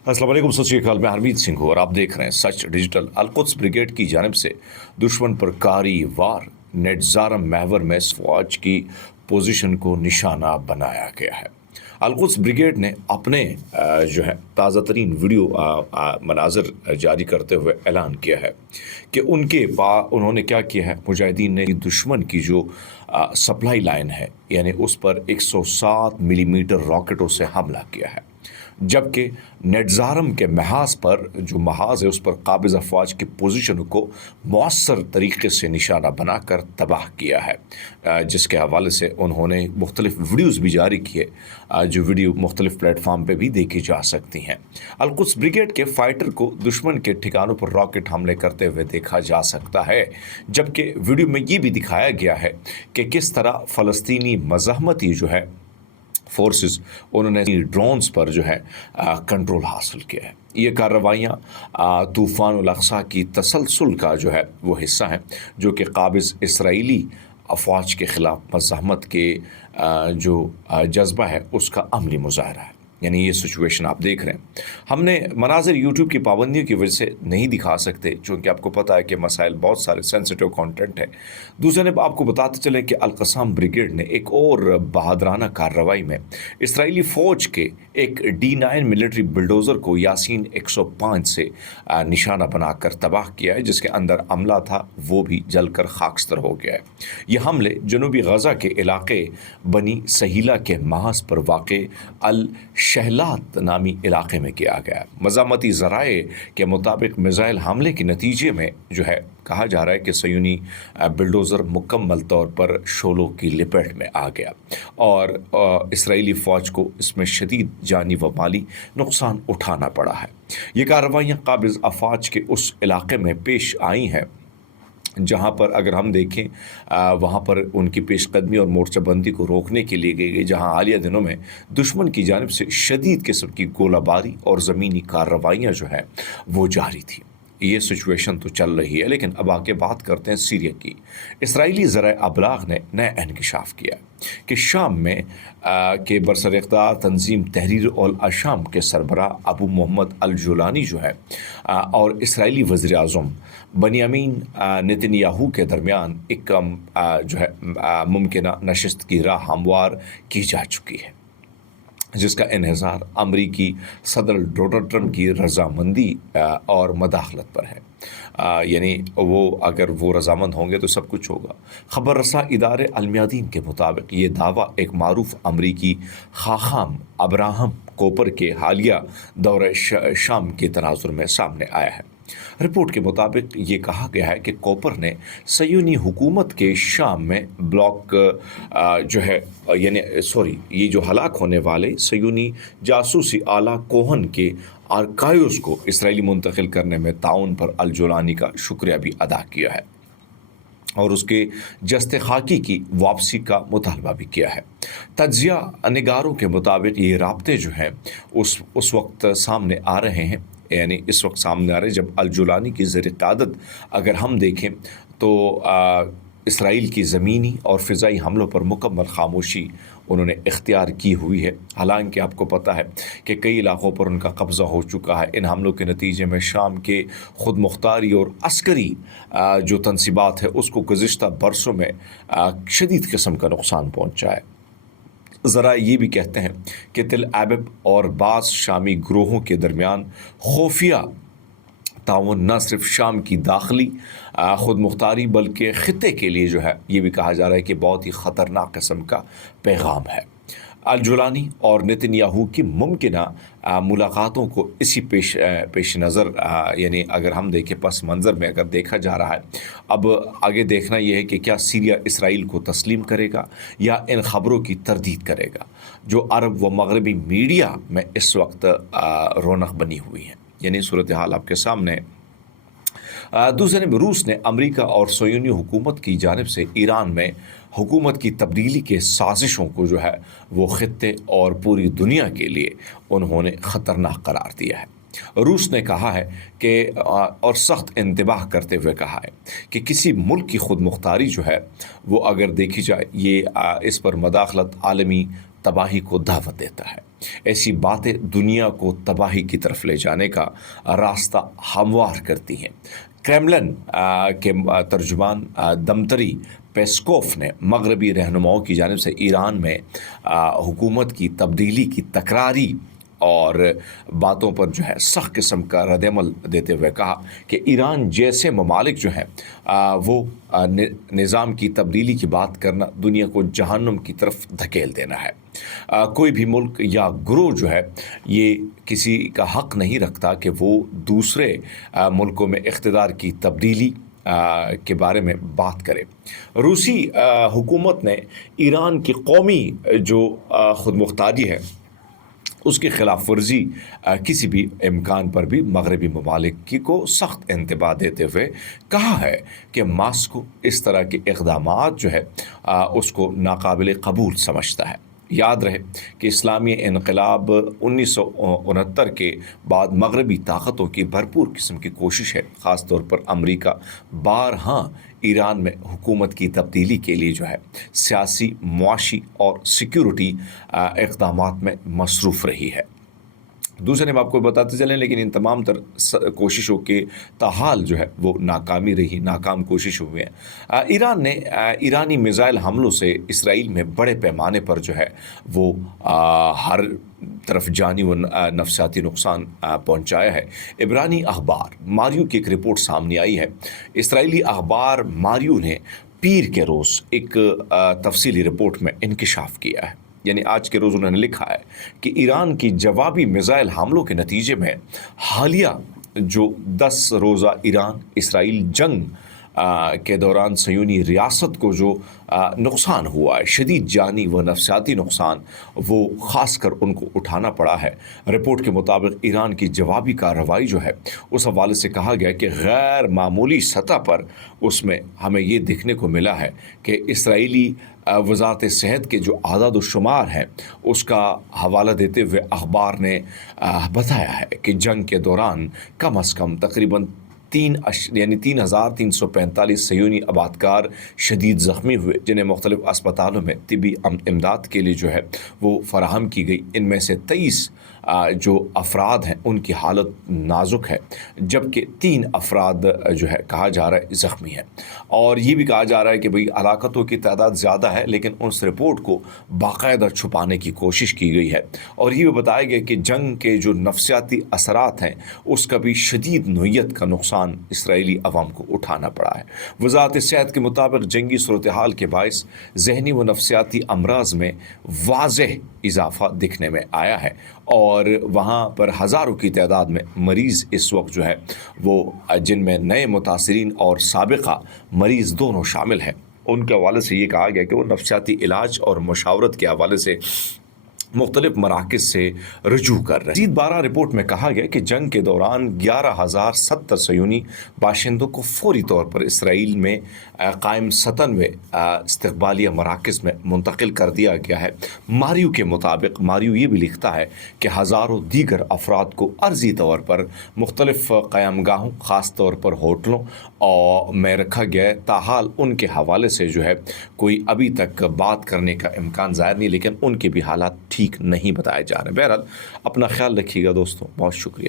अस्सलाम वालेकुम, सत श्री अकाल। मैं हरमीत सिंह हूँ और आप देख रहे हैं सच डिजिटल। अलकुद्स ब्रिगेड की जानिब से दुश्मन पर कारी वार, नेटजारम महवर में फौज की पोजीशन को निशाना बनाया गया है। अलकुद्स ब्रिगेड ने अपने जो है ताज़ा तरीन वीडियो मनाजर जारी करते हुए ऐलान किया है कि उन्होंने क्या किया है। मुजाहिदीन ने दुश्मन की जो सप्लाई लाइन है, यानी उस पर 107 मिलीमीटर रॉकेटों से हमला किया है, जबकि नेटजारम के महाज पर जो महाज है उस पर काबिज़ अफवाज की पोजीशन को मौसर तरीके से निशाना बनाकर तबाह किया है, जिसके हवाले से उन्होंने मुख्तलिफ वीडियोज़ भी जारी किए, जो वीडियो मुख्तलिफ प्लेटफार्म पर भी देखी जा सकती हैं। अलकुद्स ब्रिगेड के फाइटर को दुश्मन के ठिकानों पर रॉकेट हमले करते हुए देखा जा सकता है, जबकि वीडियो में ये भी दिखाया गया है कि किस तरह फ़लस्तीनी मज़ाहमती जो है फोर्सेस, उन्होंने ड्रोन्स पर जो है कंट्रोल हासिल किया है। ये कार्रवाइयाँ तूफ़ान उल अक़सा की तसलसल का जो है वो हिस्सा हैं, जो कि काबिज़ इसराइली अफवाज के ख़िलाफ़ मज़ाहमत के जो जज्बा है उसका अमली मुज़ाहरा है। यानी ये सिचुएशन आप देख रहे हैं। हमने मनाज़िर यूट्यूब की पाबंदियों की वजह से नहीं दिखा सकते, चूँकि आपको पता है कि मसाइल बहुत सारे सेंसिटिव कंटेंट है। दूसरे ने आपको बताते चलें कि अल-क़स्साम ब्रिगेड ने एक और बहादराना कार्रवाई में इसराइली फ़ौज के एक D9 मिलिट्री बुलडोज़र को यासीन 105 से निशाना बनाकर तबाह किया है, जिसके अंदर अमला था वो भी जलकर खाकस्तर हो गया है। ये हमले जनूबी गज़ा के इलाके बनी सहीला के महाज पर वाक़े अल शहलात नामी इलाके में किया गया। मज़ामती ज़राए के मुताबिक मिज़ाइल हमले के नतीजे में जो है कहा जा रहा है कि सयूनी बुलडोज़र मुकम्मल तौर पर शोलों की लपेट में आ गया और इसराइली फ़ौज को इसमें शदीद जानी व माली नुकसान उठाना पड़ा है। ये कार्रवाइयाँ काबिज़ अफवाज के उस इलाके में पेश आई हैं जहाँ पर अगर हम देखें वहाँ पर उनकी पेशकदमी और मोर्चाबंदी को रोकने के लिए गई, जहाँ हालिया दिनों में दुश्मन की जानिब से शदीद किस्म की गोलाबारी और ज़मीनी कार्रवाइयाँ जो है वो जारी थी। ये सिचुएशन तो चल रही है, लेकिन अब आगे बात करते हैं सीरिया की। इसराइली ज़राए अबलाग ने नया इंकशाफ किया कि शाम में के बरसर-ए-इक़्तिदार तंजीम तहरीर अल अशाम के सरबराह अबू मोहम्मद अल जुलानी जो है और इसराइली वज़ीर-ए-आज़म बेंयामीन नेतन्याहू के दरमियान एक जो है मुमकिना नशिस्त की राह हमवार की जा चुकी है, जिसका इन्हिसार अमरीकी सदर डोनाल्ड ट्रंप की रजामंदी और मदाखलत पर है। यानी वो अगर वो रजामंद होंगे तो सब कुछ होगा। ख़बर रसा इदारे अलमियादीन के मुताबिक ये दावा एक मारूफ अमरीकी खाखाम अब्राहम कोपर के हालिया दौरे शाम के तनाजुर में सामने आया है। रिपोर्ट के मुताबिक ये कहा गया है कि कोपर ने सयूनी हुकूमत के शाम में ब्लॉक जो है यानी ये जो हलाक होने वाले सयूनी जासूसी आला कोहन के आर्काइव्स को इसराइली मुंतकिल करने में ताउन पर अल जुलानी का शुक्रिया भी अदा किया है और उसके जस्ते खाकी की वापसी का मुतालबा भी किया है। तज्जिया निगारों के मुताबिक ये राब्ते जो हैं उस वक्त सामने आ रहे हैं, यानी इस वक्त सामने आ रहे जब अल जुलानी की ज़ेर क़यादत अगर हम देखें तो इसराइल की ज़मीनी और फ़िज़ाई हमलों पर मुकम्मल खामोशी उन्होंने इख्तियार की हुई है। हालांकि आपको पता है कि कई इलाक़ों पर उनका कब्ज़ा हो चुका है। इन हमलों के नतीजे में शाम के ख़ुद मुख्तारी और अस्करी जो तनसीबात है उसको गुज़िश्ता बरसों में शदीद किस्म का नुकसान पहुँचा है। ज़रा ये भी कहते हैं कि तिल अबीब और बास शामी ग्रोहों के दरमियान खुफिया ताउन न सिर्फ शाम की दाखिली ख़ुद मुख्तारी बल्कि ख़ित्ते के लिए जो है ये भी कहा जा रहा है कि बहुत ही ख़तरनाक किस्म का पैगाम है। अल जुलानी और नेतन्याहू की मुमकिना मुलाकातों को इसी पेश नज़र यानी अगर हम देखें पस मंज़र में अगर देखा जा रहा है। अब आगे देखना यह है कि क्या सीरिया इसराइल को तस्लीम करेगा या इन ख़बरों की तरदीद करेगा जो अरब व मगरबी मीडिया में इस वक्त रौनक बनी हुई है। यानी सूरत हाल आपके सामने। दूसरे में रूस ने अमेरिका और सयूनी हुकूमत की जानिब से ईरान में हुकूमत की तब्दीली के साजिशों को जो है वो ख़ित्ते और पूरी दुनिया के लिए उन्होंने ख़तरनाक करार दिया है। रूस ने कहा है कि और सख्त इंतबाह करते हुए कहा है कि किसी मुल्क की खुद मुख्तारी जो है वो अगर देखी जाए ये इस पर मदाखलत आलमी तबाही को दावत देता है। ऐसी बातें दुनिया को तबाही की तरफ ले जाने का रास्ता हमवार करती हैं। क्रेमलिन के तर्जुमान दमतरी पेस्कोफ ने मगरबी रहनुमाओं की जानिब से ईरान में हुकूमत की तब्दीली की तकरारी और बातों पर जो है सख्त किस्म का रद्दअमल देते हुए कहा कि ईरान जैसे ममालिक जो हैं वो निज़ाम की तब्दीली की बात करना दुनिया को जहन्नुम की तरफ धकेल देना है। कोई भी मुल्क या ग्रोह जो है ये किसी का हक़ नहीं रखता कि वो दूसरे मुल्कों में इख्तिदार की तब्दीली के बारे में बात करे। रूसी हुकूमत ने ईरान की कौमी जो ख़ुद मुख्तारी है उसकी खिलाफ वर्जी किसी भी इम्कान पर भी मगरबी ममालिक की को सख्त इंतबाह देते हुए कहा है कि मास्को इस तरह के इक़दामात जो है उसको नाकाबिल कबूल समझता है। याद रहे कि इस्लामी इनकलाब 1969 के बाद मगरबी ताकतों की भरपूर किस्म की कोशिश है, ख़ास तौर पर अमरीका बारहा ईरान में हुकूमत की तब्दीली के लिए जो है सियासी, मुआशी और सिक्योरिटी इक़दामात में मसरूफ़ रही है। दूसरे हम आपको बताते चलें, लेकिन इन तमाम कोशिशों के ताहाल जो है वो नाकामी रही, नाकाम कोशिश हुए हैं। ईरान ने ईरानी मिज़ाइल हमलों से इसराइल में बड़े पैमाने पर जो है वो हर तरफ जानी व नफसियाती नुकसान पहुँचाया है। इब्रानी अखबार मारियो की एक रिपोर्ट सामने आई है। इसराइली अखबार मारियो ने पीर के रोज़ एक तफसीली रिपोर्ट में इंकिशाफ किया है, यानी आज के रोज़ उन्होंने लिखा है कि ईरान की जवाबी मिज़ाइल हमलों के नतीजे में हालिया जो 10 रोज़ा ईरान इसराइल जंग के दौरान सयूनी रियासत को जो नुकसान हुआ है, शदीद जानी व नफसियाती नुकसान, वो ख़ास कर उनको उठाना पड़ा है। रिपोर्ट के मुताबिक ईरान की जवाबी कार्रवाई जो है उस हवाले से कहा गया कि गैर मामूली सतह पर उसमें हमें ये देखने को मिला है कि इसराइली वज़ारत सेहत के जो आदाद व शुमार हैं उसका हवाला देते हुए अखबार ने बताया है कि जंग के दौरान कम अज़ कम तकरीबन 3,345 सयूनी आबादकार शदीद ज़ख्मी हुए, जिन्हें मुख्तलिफ़ अस्पतालों में तिबी इमदाद के लिए जो है वो फ़राहम की गई। इनमें से 23 जो अफराद हैं उनकी हालत नाजुक है, जबकि 3 अफराद जो है कहा जा रहा है ज़ख्मी है। और ये भी कहा जा रहा है कि भाई हलाकतों की तादाद ज़्यादा है, लेकिन उस रिपोर्ट को बाकायदा छुपाने की कोशिश की गई है। और ये भी बताया गया कि जंग के जो नफसियाती असरात हैं उसका भी शदीद नोयत का नुकसान इसराइली अवाम को उठाना पड़ा है। वज़ारत सेहत के मुताबिक जंगी सूरत हाल के बायस जहनी व नफसियाती अमराज में वाज़ेह इजाफ़ा दिखने में आया है और वहाँ पर हज़ारों की तादाद में मरीज़ इस वक्त जो है वो जिनमें नए मुतासरीन और साबिक़ा मरीज़ दोनों शामिल हैं, उनके हवाले से ये कहा गया कि वो नफसियाती इलाज और मशावरत के हवाले से मुख्तलिफ मराकज़ से रजू कर रहे हैं। मज़ीद 12 रिपोर्ट में कहा गया कि जंग के दौरान 11,070 सयूनी बाशिंदों को फौरी तौर पर इसराइल में कायम 97 इस्तक़बालिया मराकज़ में मुंतकिल कर दिया गया है। मारियो के मुताबिक मारियो ये भी लिखता है कि हज़ारों दीगर अफराद को अर्जी तौर पर मुख्तलिफ क़यामगाहों ख़ास तौर पर होटलों और में रखा गया है। ताहाल उनके हवाले से जो है कोई अभी तक बात करने का इम्कान ज़ाहिर नहीं, लेकिन उनके भी हालात ठीक नहीं बताए जा रहे। बहरहाल अपना ख्याल रखिएगा दोस्तों, बहुत शुक्रिया।